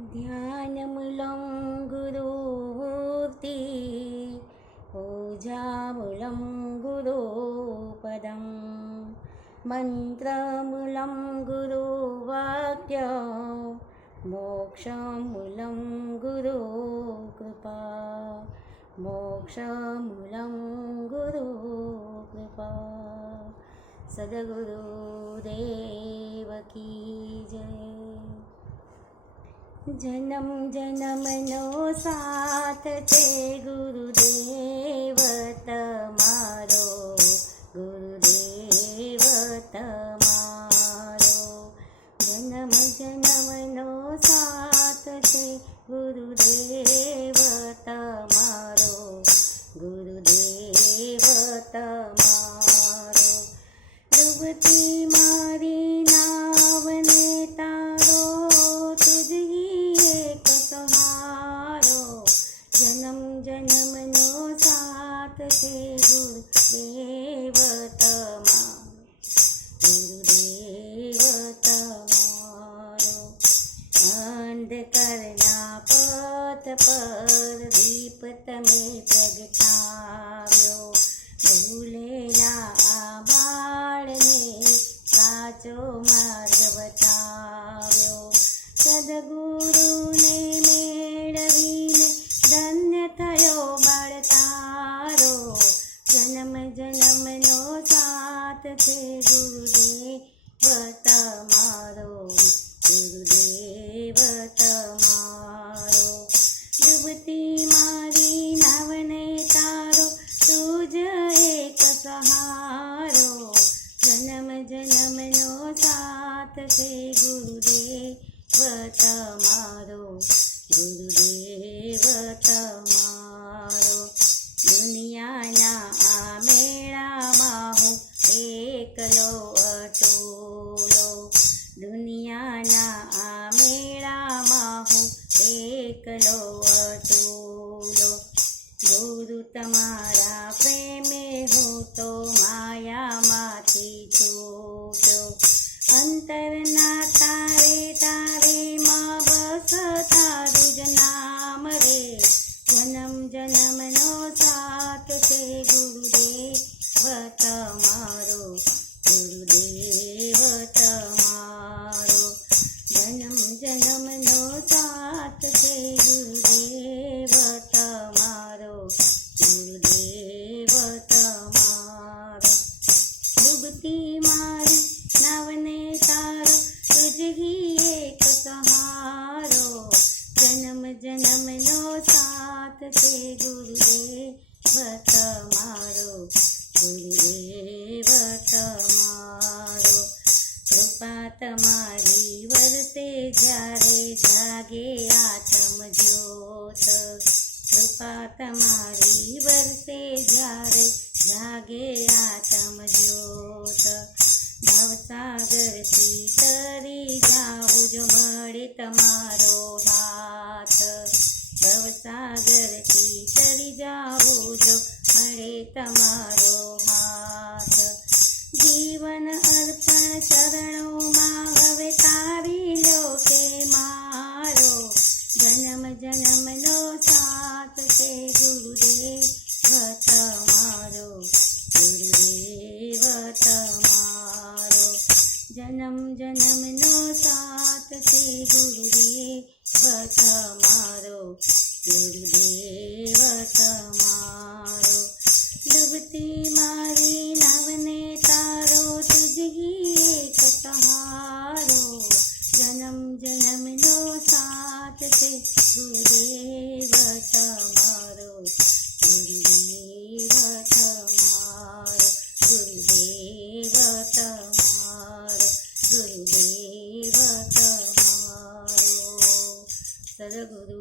ध्यानमूलं गुरुमूर्ति पूजामूलं गुरुपदं मन्त्रमूलं गुरुवाक्य मोक्षमूलं गुरुकृपा मोक्षमूलं गुरुकृपा सद्गुरुदेव की जय। जन्म जन्मनो साथ छे गुरुदेव तमारो गुरुदेव तमारो जन्म जन्मनो साथ छे गुरुदेव तमारो गुरुदेव तमारो डूबती मारी नावने तारो तुझी एक सहारो जन्म जन्मनो साथ छे गुरुदेव तमारो गुरुदेव तमारो अंधकारना पथ पर दीप तमे प्रगटाव्यो भूलेला बाळने साचो मार्ग बताव्यो सद्गुरुने मेळवीने धन्य थयो बाळ तारो जन्म जन्मनो साथ छे गुरुदेव तमारो गुरुदेव तमारो डूबती मारी नावने तारो तुझ एक सहारो जन्म जन्मनो साथ छे गुरुदेव तमारो गुरुदेव तमारो दुनियाना आ मेळामां હું એકલો અટોલો दुनियाना आ मेळामां હું એકલો અટોલો गुरु तमारा प्रेमे हूँ तो माया माथी छूट्यो अंतरना तारे तारे मां बस तारू ज नाम रे जन्म जन्मनो साथ छे गुरुदेव तमारो गुरुदेव तमारो जन्म जन्मनो साथ छे गुरुदेव तमारो गुरुदेव तमारो डूबती मारी नावने तारो तुझी एक सहारो जन्म जन्मनो साथ छे गुरुदेव तमारो गुरुदेव तमारो कृपा तमारी वरसे ज्यारे जागे आत्म ज्योत कृपा तमारी वरसे ज्यारे जागे आत्म ज्योत भवसागरथी तरी जाऊं जो मळे तमारो हाथ भवसागरथी तरी जाऊं जो मळे तमारो हाथ जीवन अर्पण चरणों मां हवे तारी लो के मारो जन्म जन्मनो साथ छे गुरुदेव तमारो गुरुदेव तमारो जन्म जन्मनो साथ छे गुरुदेव तमारो गुरुदेव तमारो डूबती मारी नावने तारो तुझी एक सहारो जन्म जन्मनो साथ छे गुरुदेव तमारो गुरुदेव तमारो गुरुदेव तमारो गुरुदेव तमारो सद्गुरु